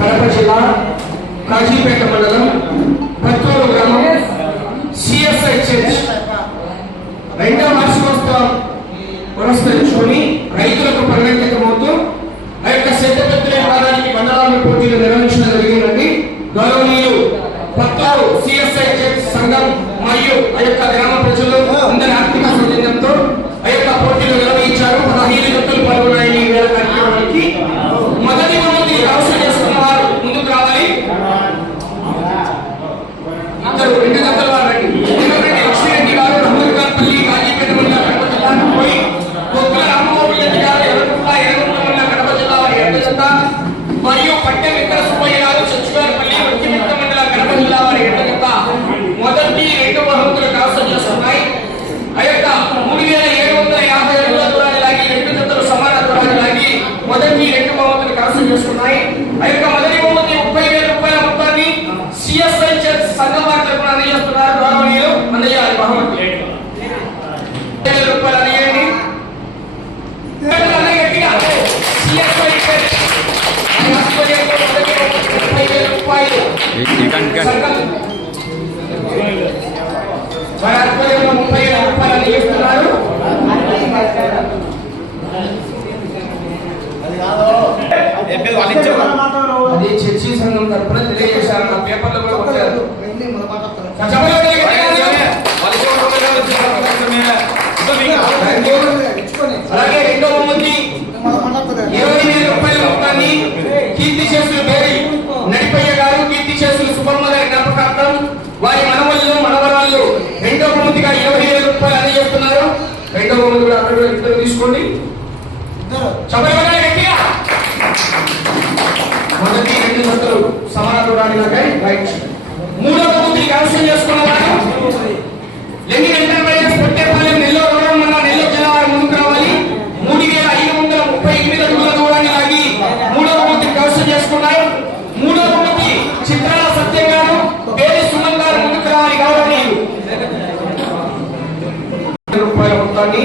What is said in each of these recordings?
కడప జిల్లా కాజీపేట మండలం పత్తూరు గ్రామం సిఎస్ఐ చర్చ్ 2వ వార్షికోత్సవం పురస్కరించుకొని రైతులకు పరిగణితమవుతూ ఆ యొక్క సెద్దపెత్తుల వారానికి మండలాల పోటీలు నిర్వహించడం జరిగిందండి. గౌరవనీయులు పత్తూరు సిఎస్ఐ చర్చ్ సంఘం మరియు ఆ యొక్క గ్రామ ప్రజలు అందరి ఆర్థిక సౌజన్యంతో ఆ యొక్క పోటీలు నిర్వహించారు. 15 జట్టులు పాల్గొన్నాయి. ఈ వేళ కార్యక్రమానికి మొదటి బహుమతి అవసరం చేసుకున్న వారు ముందుకు రావాలి. ఇద్దరు 2 జతల వారండి. లక్ష్మీరెడ్డి గారు రమణపల్లి కాజీపేట మండలం కడప జిల్లా పోయి కొత్తల రామమోహన్ రెడ్డి గారు ఎర్రగుంట మండలం కడప జిల్లా వారి 2 జత మరియు పట్టె వెంకట సుబ్బయ్య గారు చచ్చుగారిపల్లి వట్టిమిట్ట మండలం కడప జిల్లా వారి 2 జత మొదటి 2 బహుమతులు కైవసం చేసుకున్నాయి. ఆ యొక్క 3750 అడుగుల దూరాన్ని లాగి 2 జతలు సమాన దూరాన్ని లాగి మొదటి 2 బహుమతులు కైవసం చేసుకున్నాయి. ఆ యొక్క మొదటి బహుమతి 30,000 రూపాయల మొత్తాన్ని సిఎస్ఐ చర్చ్ సంఘం వారి తరఫున అందజేస్తున్నారు. గౌరవనీయులు అందజేయాలి. బహుమతి 30,000 రూపాయలు అందజేయండి. సిఎస్ఐ చర్చ్ అది చర్చి సంఘం తరఫున తెలియజేశారు. నా పేపర్లో కూడా కొట్టారు. అలాగే 2వ బహుమతి 20,000 రూపాయల మొత్తాన్ని కీర్తి చేసులు పేరి నడిపయ్య గారు, కీర్తి చేసులు సుబ్బమ్మ గారి జ్ఞాపకార్థం వారి మనవళ్ళు మనవరాళ్ళు 2వ బహుమతిగా 20,000 రూపాయలు అందజేస్తున్నారు. 2వ బహుమతి కూడా అక్కడ ఇద్దరు తీసుకోండి. గట్టిగా మొదటి 2 జతలు సమాన దూరానికి రైట్. 3వ బహుమతి కైవసం చేసుకున్న వారు లెంగిన్ ఎంటర్ప్రైజెస్ పొట్టేపాలెం నెల్లూరు రూరల్ మండలం నెల్లూరు జిల్లా వారు ముందుకు రావాలి. 3,538 అడుగుల దూరాన్ని లాగి 3వ బహుమతి కైవసం చేసుకున్నారు. 3వ బహుమతి చిత్రాల సత్యం గారు, పేరు సుమన్ గారు ముందుకు రావాలి. గౌరవనీయులు రూపాయల మొత్తాన్ని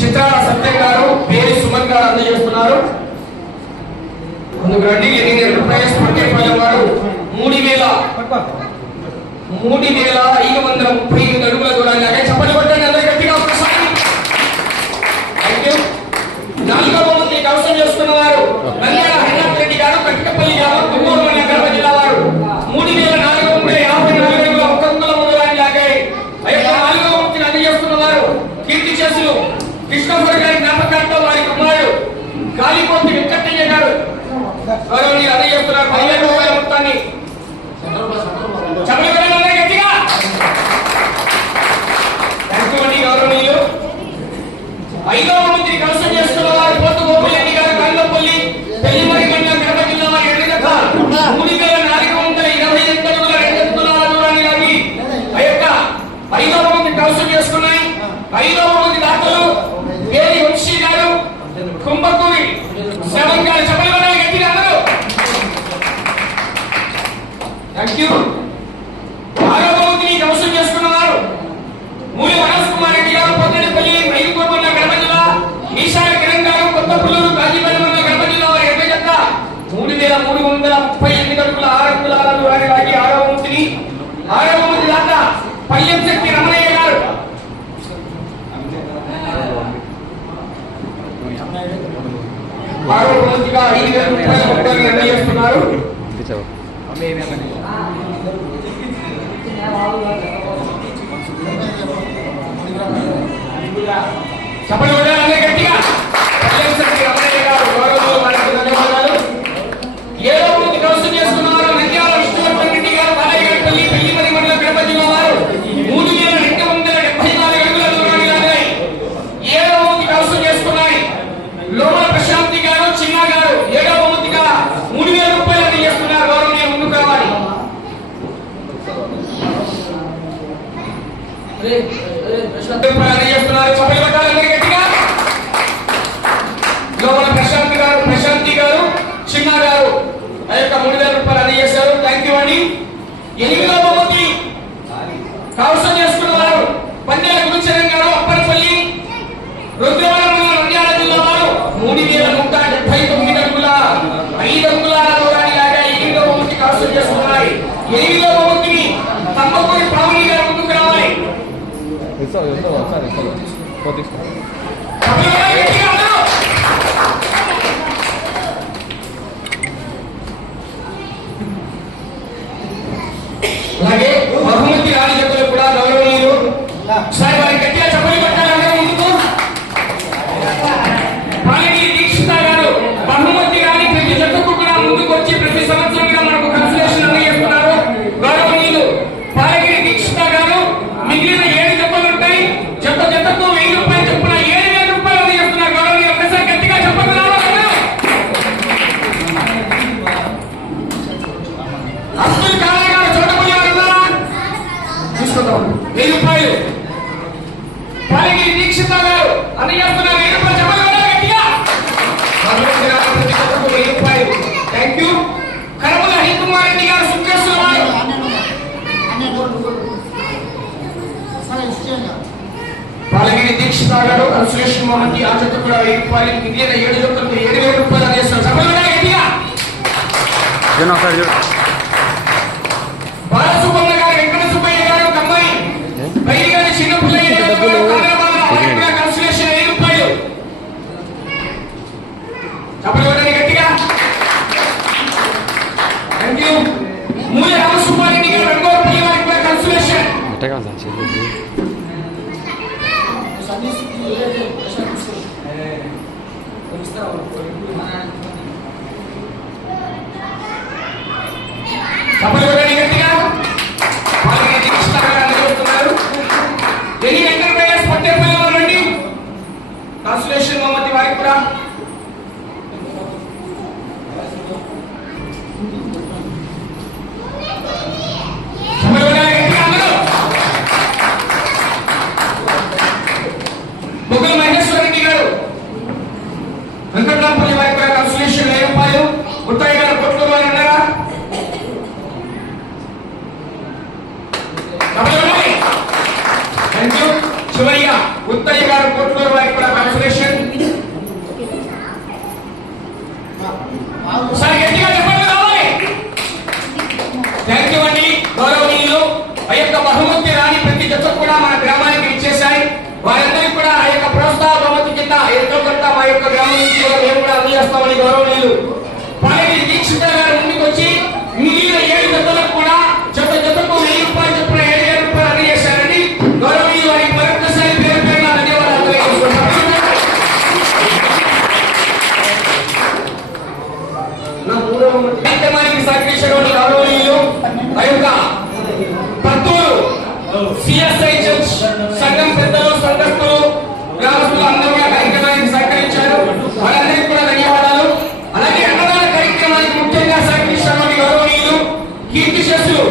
చిత్రాల సత్యం గారు, పేరు సుమన్ గారు అందజేస్తున్నారు. ముందుకు రండి. లెంగిన్ ఎంటర్ప్రైజెస్ పొట్టేపాలెం వారు 3,538 అడుగుల దూరాన్ని లాగా చప్పట్లు కొట్టండి అందరూ గట్టిగా ఒకసారి. Thank you. 4వ బహుమతి కైవసం చేసుకున్న వారు నంద్యాల హరినాథ్ రెడ్డి గారు, కట్టికపల్లి గారు, తుమ్మూరు మండలం కడప జిల్లా వారు 3,454 అడుగుల 1 అంగుళం దూరాన్ని లాగాయి. ఆ యొక్క 4వ బహుమతిని అందజేస్తున్న వారు కీర్తి చేసులు కృష్ణఫర్ గారి జ్ఞాపకార్థం వారి కుమారుడు గాలిపోతి వెంకటయ్య గారు గౌరవనీయులు అందజేస్తున్నారు. 10,000 రూపాయల మొత్తాన్ని గట్టిగా. థ్యాంక్ యూ అండి. గౌరవనీయులు 5వ బహుమతిని కైవసం చేసుకున్న వారు పోతు గోపిరెడ్డి గారు, కల్లపల్లి పెళ్లిమరి మండలం కడప జిల్లా వారి 2 జత 3,428 అడుగుల 2 తులాల దూరాన్ని లాగి ఆ యొక్క 5వ బహుమతిని కైవసం చేసుకున్నాయి. 5వ బహుమతి దాతలు కేరి వంశీ గారు, కుంభకూరి శ్రవణ్ గారు. చెప్పగలరా గట్టిగా అందరూ? Thank you. 6వ బహుమతిని కైవసం చేసుకున్న వారు మూలి మనోజ్ కుమార్ రెడ్డి గారు, పొద్దడిపల్లి మైదుకూరు మండలం కడప జిల్లా, ఈశాన్య కిరణ్ గారు, కొత్తపుల్లూరు కాజీపేట మండలం కడప జిల్లా వారి 2 జత 3,338 అడుగుల 6 అంగుళాల దూరాన్ని లాగి 6వ బహుమతిని 6వ బహుమతి దాత పల్లెం శక్తి రమణయ్య గారు. 6వ బహుమతిగా 5,000 రూపాయల మొత్తాన్ని అందజేస్తున్నారు. చెప్పండి గట్టిగా. పల్లెం శక్తి రమణయ్య గారు గౌరవంలో వారికి ధన్యవాదాలు. 7వ బహుమతి కైవసం చేసుకున్నారు నంద్యాల విష్ణువర్ధన్ రెడ్డి గారు, బాలయ్యపల్లి పెళ్లిమరి మండలం కడప జిల్లా వారు 3,274 అడుగుల దూరాన్ని లాగాయి. 7వ బహుమతి కైవసం చేసుకున్నాయి. లోమల ప్రశాంతి గారు, చిన్న గారు 7వ బహుమతిగా 3,000 రూపాయలు అందజేస్తున్నారు. గౌరవనీయులు ముందుకు రావాలి. లోమల ప్రశాంతి గారు, చిన్న గారు ఆ యొక్క 3,000 రూపాయలు అందజేశారు. థ్యాంక్ యూ అండి. 8వ బహుమతి కైవసం చేసుకున్న వారు పందేల గురుచరణ్ గారు, అప్పనపల్లి రుద్రవరం నంద్యాల జిల్లా వారు 3,179 అడుగుల 5 అంగుళాల దూరాన్ని లాగాయి. ఒకసారి తీసుకో. అలాగే బహుమతి రాజకీయాలు కూడా గౌరవనీయులు సార్ వారి గట్టిగా చెప్పని పెట్టాలంటే ముందుకు పాలగిరి దీక్షిత గారు బహుమతి రాని ప్రతి జట్టుకు కూడా ముందుకు వచ్చి ప్రతి సంవత్సరం కూడా మనకు కన్సలేషన్ అందజేస్తున్నారు. గౌరవనీయులు పాలగిరి దీక్షిత గారు మిగిలిన 7 జట్టులు ఉంటాయి. జట్టుకు 1000 రూపాయలు చొప్పున 7000 రూపాయలు అందజేస్తున్నారు. గౌరవనీయులు ఒకసారి గట్టిగా చెప్పండి. అబ్దుల్ కాలే గారు చోటపల్లి తీసుకుందాం 1000 రూపాయలు. పాలగిరి దీక్షిత గారు అందజేస్తున్నారు 1000 రూపాయలు. చెప్పగలరా గట్టిగా? ప్రతి జట్టుకు 1000 రూపాయలు. Thank you. కరముల హరికుమార్ రెడ్డి గారు సుఖేశ్వరరావు పాలగిరి దీక్షిత గారు కన్సలేషన్ మోహంతి ఆ జట్టు కూడా 1000 రూపాయలు. మిగిలిన 7 జట్టులకు 7000 రూపాయలు అందజేస్తున్నారు. చెప్పగలరా గట్టిగా? బాలసుబ్బమ్మ గారు వెంకట సుబ్బయ్య గారు కమ్మాయి బయలు గారి చిన్న పుల్లయ్య గారు కన్సలేషన్ 1000 రూపాయలు. చెప్పగలరా గట్టిగా? Thank you. మూల రామసుబ్బారెడ్డి గారు రంగోపల్లి వారికి కూడా కన్సలేషన్. చెప్పగలరా గట్టిగా? పాలగిరి దీక్షిత గారు అందజేస్తున్నారు. ఎన్ని వెంకటేశ్వర పట్టేపల్లి వారండి కన్సలేషన్ మహమ్మతి వారికి కూడా బొగ్గల మహేశ్వర రెడ్డి గారు వెంకటరాంపల్లి వారికి కూడా కన్సలేషన్ 1000 రూపాయలు. ముత్తయ్య గారు కొట్లు వారు ఉన్నారా? Thank you. చివరిగా ఉత్తయ్య గారు కొట్లూరు వారికి కూడా కన్సలేషన్. ఒకసారి గట్టిగా చెప్పండి రావాలి. థ్యాంక్ యూ అండి. గౌరవనీయులు ఆ యొక్క బహుమతి రాని ప్రతి జట్టు కూడా మన గ్రామానికి ఇచ్చేశాయి. వారందరికీ కూడా ఆ యొక్క ప్రోత్సాహ బహుమతి కింద ఎంతో కొంత మా యొక్క గ్రామం నుంచి కూడా మేము కూడా అందజేస్తామని గౌరవనీయులు పాలగిరి దీక్షిత గారు ముందుకు వచ్చి మిగిలిన 7 జట్టులకు కూడా జట్టుకు 1000 రూపాయలు చొప్పున 7000 రూపాయలు అందజేశారండి. గౌరవనీయులు వారికి మరొకసారి పేరు పేరున ధన్యవాదాలు తెలియజేస్తున్నాను. కార్యక్రమానికి సహకరించినటువంటి గౌరవనీయులు ఆ యొక్క పత్తూరు సిఎస్ఐ చర్చ్ సంఘం పెద్దలు సంఘస్థులు గ్రామస్తులు అందరూ కూడా కార్యక్రమానికి సహకరించారు. వారందరికీ కూడా ధన్యవాదాలు. అలాగే అన్నదాన కార్యక్రమానికి ముఖ్యంగా సహకరించినటువంటి గౌరవనీయులు కీర్తిశస్సులు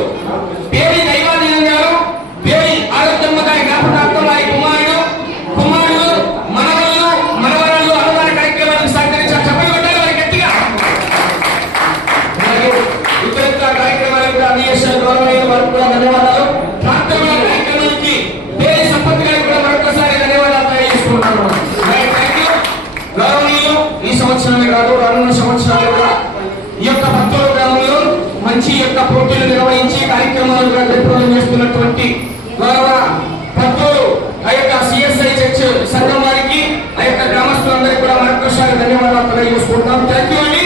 పేరి దైవాధీనం గారు, పేరి ఆరోగ్యమ్మ గారి జ్ఞాపకార్థం వారి కుమారులు మనవరాళ్ళు అన్నదాన కార్యక్రమానికి సహకరించారు. చెప్పలు పెట్టాలి వారి గట్టిగా. అలాగే ఇతర కార్యక్రమాలకు కూడా అందజేశారు గౌరవనీయులు వారికి కూడా ధన్యవాదాలు. ప్రార్థన కార్యక్రమానికి పేరి సంపత్ గారికి కూడా మరొకసారి ధన్యవాదాలు తెలియజేసుకుంటున్నాను. Thank you. గౌరవనీయులు ఈ సంవత్సరమే కాదు రానున్న సంవత్సరాలు కూడా ఈ యొక్క పత్తూరు గ్రామంలో మంచి యొక్క పోటీలు నిర్వహించి కార్యక్రమాలు జరుపుకోవడం చేస్తున్నటువంటి గౌరవ పత్తూరు ఆ యొక్క సిఎస్ఐ చర్చ్ సంఘం వారికి ఆ యొక్క గ్రామస్తులందరికీ కూడా మరొకసారి ధన్యవాదాలు తెలియజేసుకుంటున్నాం. థ్యాంక్ యూ అండి.